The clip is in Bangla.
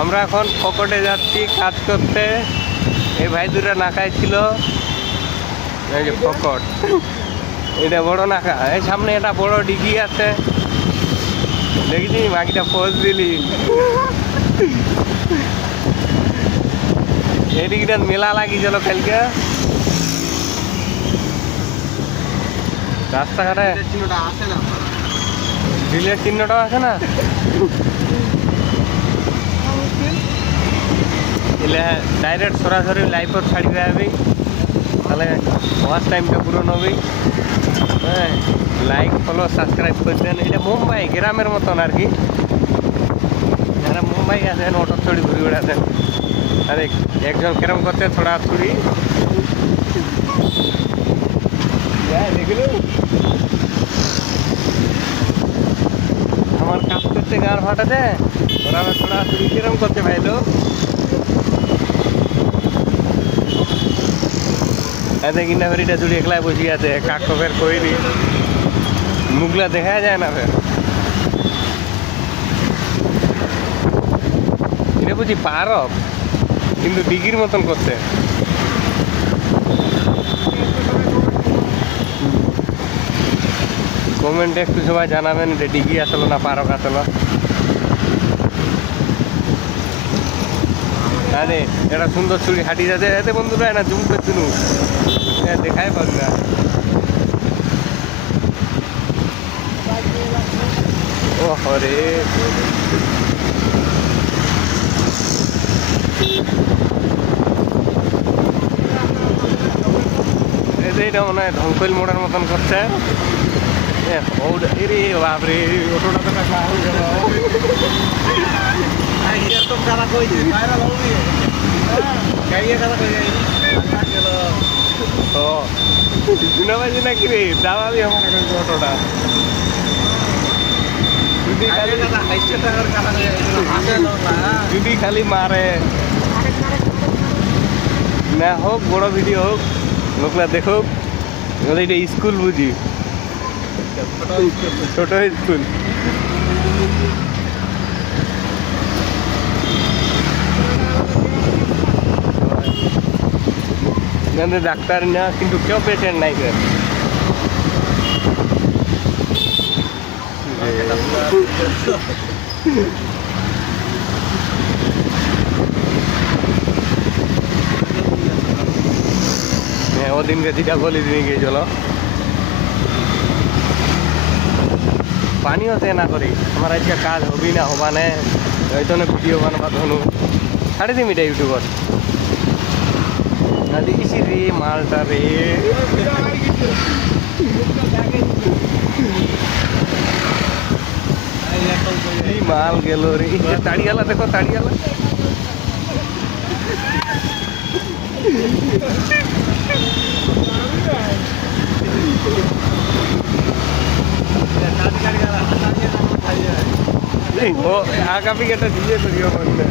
আমরা এখন পকেটে যাচ্ছি কাজ করতে। এই ভাই দুটা নাকায় ছিল, এই যে পকট, এটা বড় নাকা। এই সামনে একটা বড় ডিগি আছে, দেখছি বাকিটা পোজ দিলি। এই ডিগিটা মেলা লাগিয়েছিল কালকে রাস্তাঘাটে। ডিলের চিহ্নটাও আছে না, এলে ডাইরেক্ট সরাসরি লাইভও ছাড়িবে আমি, তাহলে ওয়াচ টাইমটা পূরণ হবে। হ্যাঁ, লাইক ফলো সাবস্ক্রাইব করে দেন। এটা মুম্বাই গ্রামের মতন আর কি। যারা মুম্বাই আছেন অটো ছড়ি ঘুরে বেড়াতেন, আরে একজন কেরম করতে থোড়া ছুরি দেখলো আমার কাজ করতে গাঁর ফাটাতে, ওরা থোড়া ছুরি কিরম করতে ভাইলো। কিনা ফেরিটা জুড়ি একলাই বসে আছে, কাক ফের কইনি, মুখলা দেখা যায় না ফের। এটা বুঝি পারক, কিন্তু ডিগির মতন করছে। কমেন্টে একটু সবাই জানাবেন এটা ডিগি আসলো না পারক আসলো। আরে এটা সুন্দর ছুরি হাঁটি যাচ্ছে, এতে বন্ধুরা না জুম করছে নু, দেখাই পার না। ও হরে এটা মনে হয় ঢঙ্কল মোড়ের মতন করছে। রে বাপরে, অটোটা তো টাকা হয়ে গেল। নাকি রে দাঁড়াবি আমার অটোটা, যদি খালি মারে না হোক, বড় ভিডিও হোক, লোকরা দেখুক। এটা স্কুল বুঝি, ছোট স্কুল। ডাক্তার না, কিন্তু কেউ পেশেন্ট নাই। ওদিনকে যেটা বলি দিনে গিয়ে চলো, পানিও সে না করি। আমার আজকে কাজ হবি না হবা না, ওই জন্য ভিডিও বানাবা ধনু ছাড়ি দিম এটা ইউটিউবত। দেখিছি রে মালটা রে, মাল গেল রে। তাড়িয়ালা দেখো, তাড়িয়ালা আগামী একটা দিয়ে করিও বললে।